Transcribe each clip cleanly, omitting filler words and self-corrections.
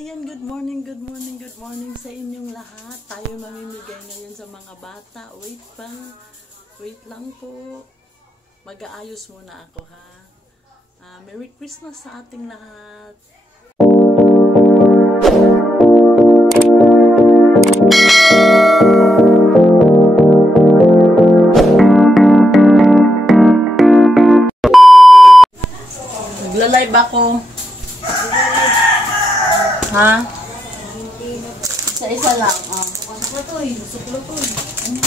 Ayan, good morning sa inyong lahat. Tayo mamimigay ngayon sa mga bata. Wait lang po. Mag-aayos muna ako, ha. Merry Christmas sa ating lahat. Nagla-live ako. Ha? Isa-isa lang. Oh.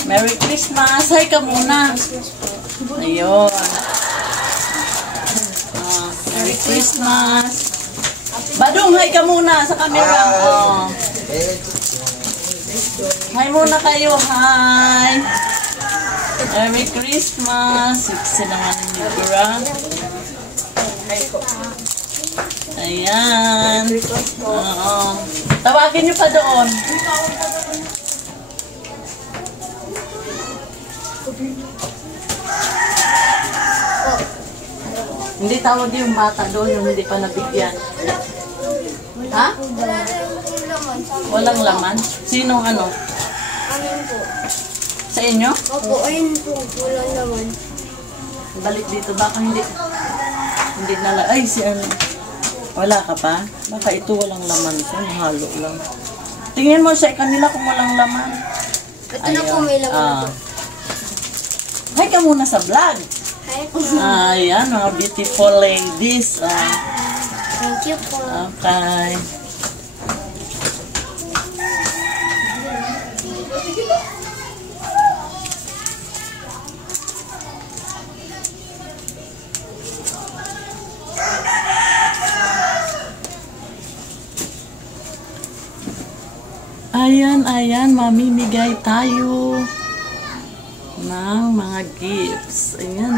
Merry Christmas. Hi ka muna. Ayun. Merry Christmas. Badong, hi ka muna sa camera. Oh. Hi muna kayo. Hi. Merry Christmas. Siksi naman ni Gura. Ayan. Oo. Tawagin nyo pa doon. Hindi tawag yung bata doon, yung hindi pa nabigyan. Ha? Walang laman? Sinong ano? Amin po. Sa inyo? Opo, ayun po. Walang laman. Balik dito. Baka hindi nala. Ay, si ano. Wala ka pa? Baka ito walang laman ko. Mahalo lang. Tingin mo sa kanila kung walang laman. Ito na po, may laman na po. Hi ka muna sa vlog. Hi po. Ayan, mga beautiful ladies. Thank you po. Okay. Ayan, mamimigay tayo ng mga gifts. Ayan,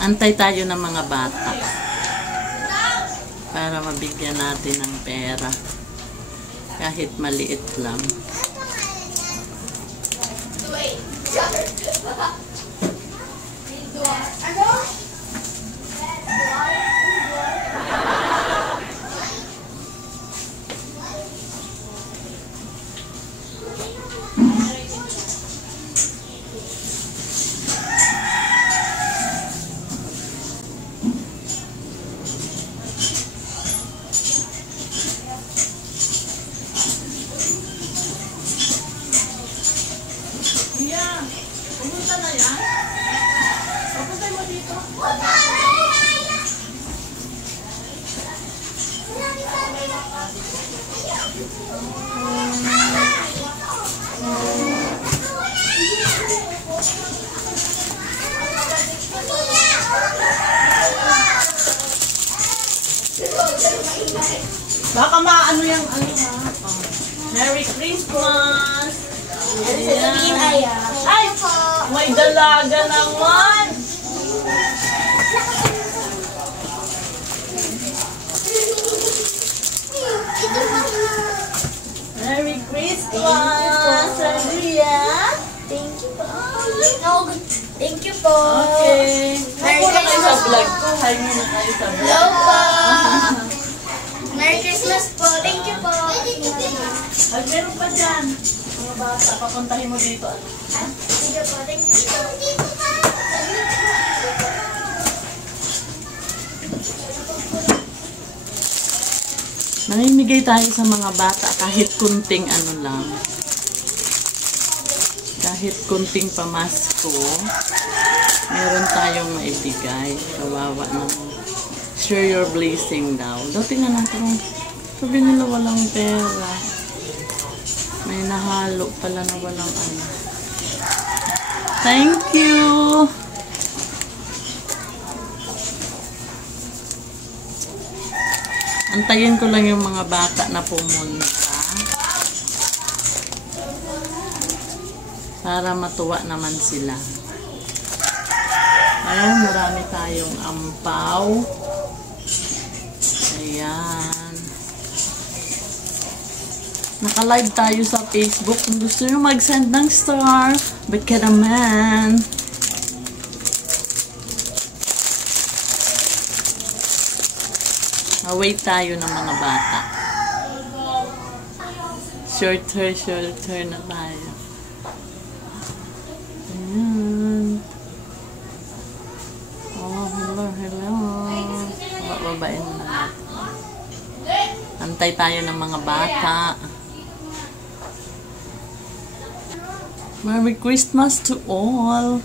Antay tayo ng mga bata para mabigyan natin ng pera. Kahit maliit lang. Pumunta na yan? Papuntay mo dito? Baka maano yung ano ha? Merry Christmas! Sasabihin ay, Ay! May dalaga naman! Merry Christmas! Sabiya! Thank you po. Thank you po. Okay. Hi muna kayo sa vlog ko. Hi muna kayo sa vlog. Hello po. Merry Christmas po. Thank you po. Ay, meron pa dyan. Mga bata, papuntahin mo dito. Sige po. Thank you po. Namimigay tayo sa mga bata kahit kunting ano lang. Kahit kunting pamasko, meron tayong maibigay. Kawawa naman. Share your blessing daw. Daw tingnan natin. Sabi nila walang pera. May nahalo pala na walang ano. Thank you! Antayin ko lang yung mga bata na pumunta. Para matuwa naman sila. Ayan, marami tayong ampaw. Ayan. Naka-live tayo sa Facebook. Kung gusto nyo mag-send ng star, ba't ka naman? Await tayo ng mga bata. Shorter na tayo. Ayan. Oh, hello. Bababain na natin. Antay tayo ng mga bata. Merry Christmas to all.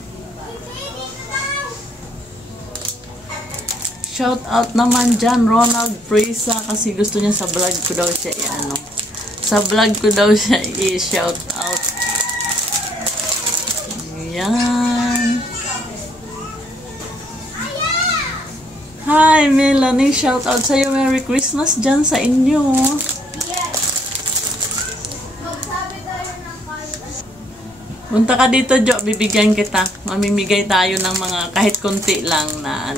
Shout out naman dyan, Ronald Presa, kasi gusto niya sa vlog ko daw siya sa vlog ko daw siya i-shout out. Ayan. Hi, Melanie. Shout out sa'yo. Merry Christmas dyan sa inyo. Punta ka dito, Jo. Bibigyan kita. Mamimigay tayo ng mga kahit konti lang na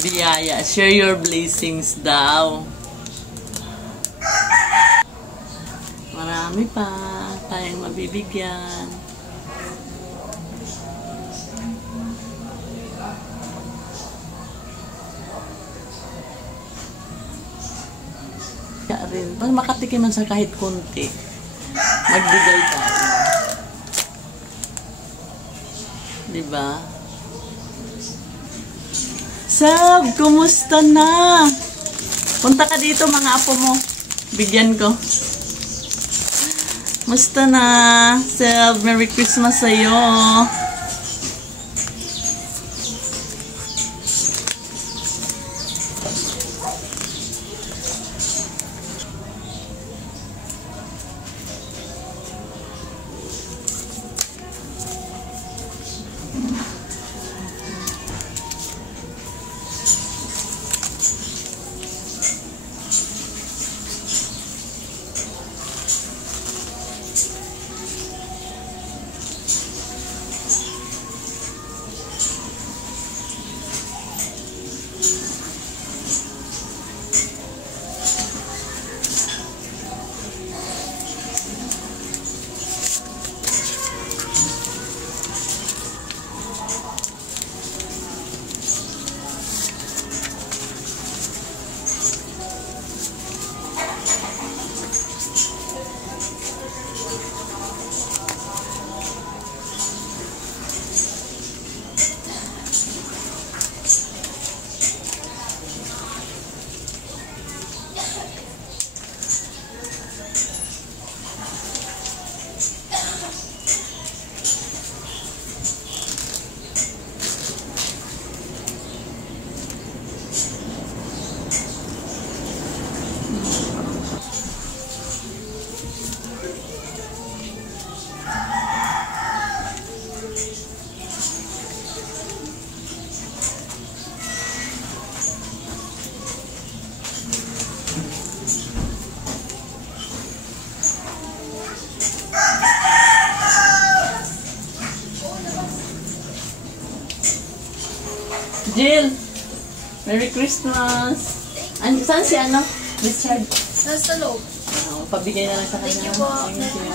biyaya. Share your blessings daw. Marami pa tayong mabibigyan. Kaya rin, pag makatikim man sa kahit konti, magbigay tayo. Diba? Sab, kumusta na? Punta ka dito mga apo mo. Bigyan ko. Kumusta na? Sab, Merry Christmas sa'yo. Jill, Merry Christmas. Saan si Richard? Nasa loob. Pabigay na lang sa kanya. Thank you po. Thank you.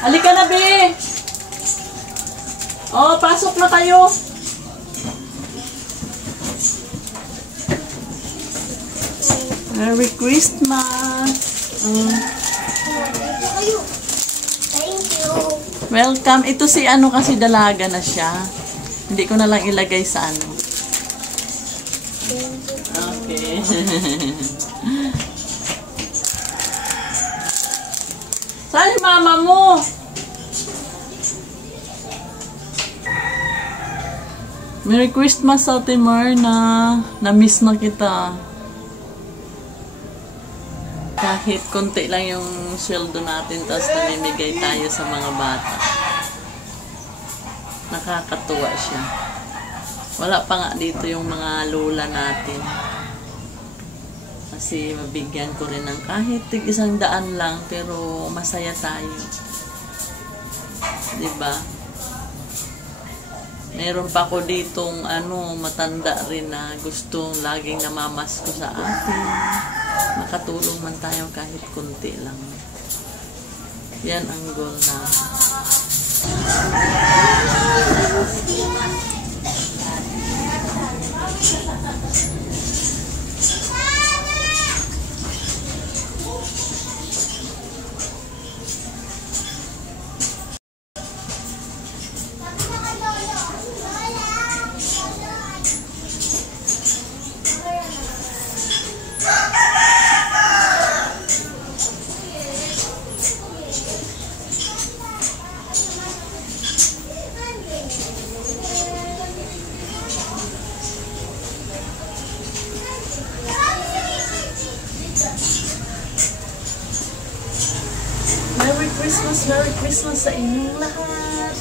Halika na, Be! Oh, pasok na kayo. Merry Christmas! Thank you. Welcome. Ito si kasi dalaga na siya. Hindi ko na lang ilagay sa Okay. Saan yung mama mo? Merry Christmas, Ate Marna. Na-miss na kita. Kahit konti lang yung sweldo natin, tapos namimigay tayo sa mga bata. Nakakatuwa siya. Wala pa nga dito yung mga lola natin. Kasi mabigyan ko rin ng kahit tig-100 lang, pero masaya tayo. Diba? Meron pa ko ditong matanda rin na gusto laging namamasko sa atin. Makatulong man tayo kahit kunti lang. Yan ang goal na. Merry Christmas sa inyong lahat.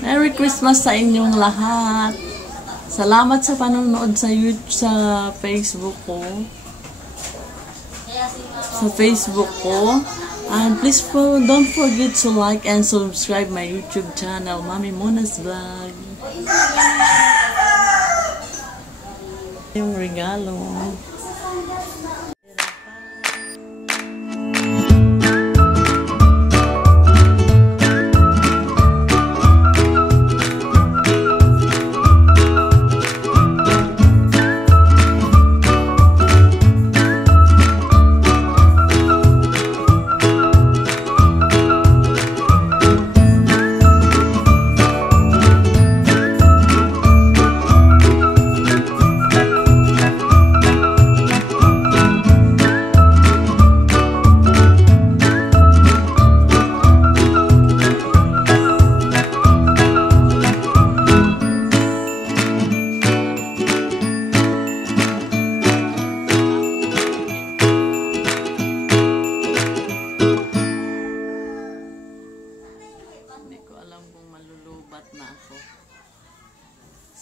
Merry Christmas sa inyong lahat. Salamat sa panonood sa YouTube, sa Facebook ko. And please don't forget to like and subscribe my YouTube channel, Mami Mona's Vlog. Yung regalo.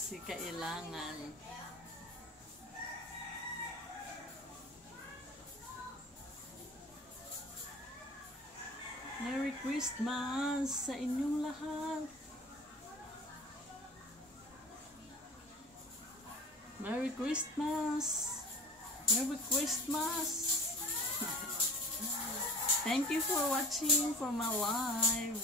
Kasi kailangan Merry Christmas sa inyong lahat. Merry Christmas. Merry Christmas. Thank you for watching for my live.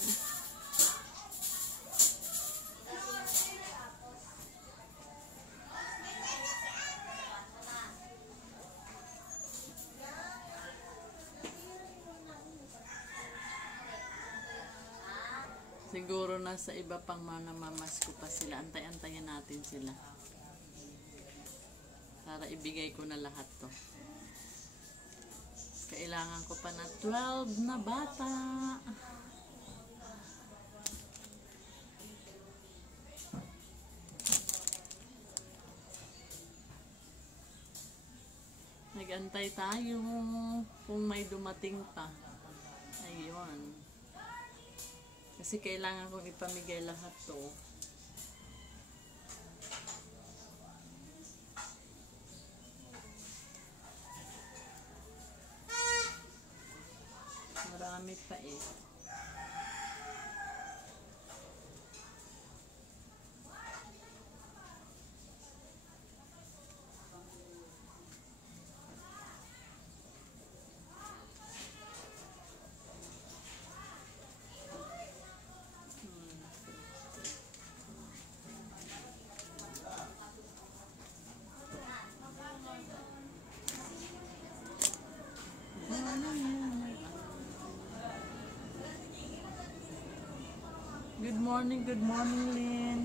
Siguro nasa iba pang manamamasko pa sila. Antay-antayin natin sila. Para ibigay ko na lahat to. Kailangan ko pa na 12 na bata. Nag-antay tayo kung may dumating pa. Ayun. Kasi kailangan kong ipamigay lahat to. Marami pa eh. Good morning, Lynn.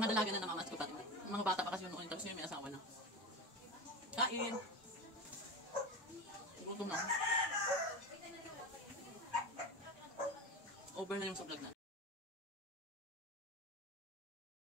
Mga dalaga na namamas ko pa. Mga bata pa kasi yun noon, tapos ngayon may asawa na. Kain! Gutom na ako. Over na yung sa vlog na.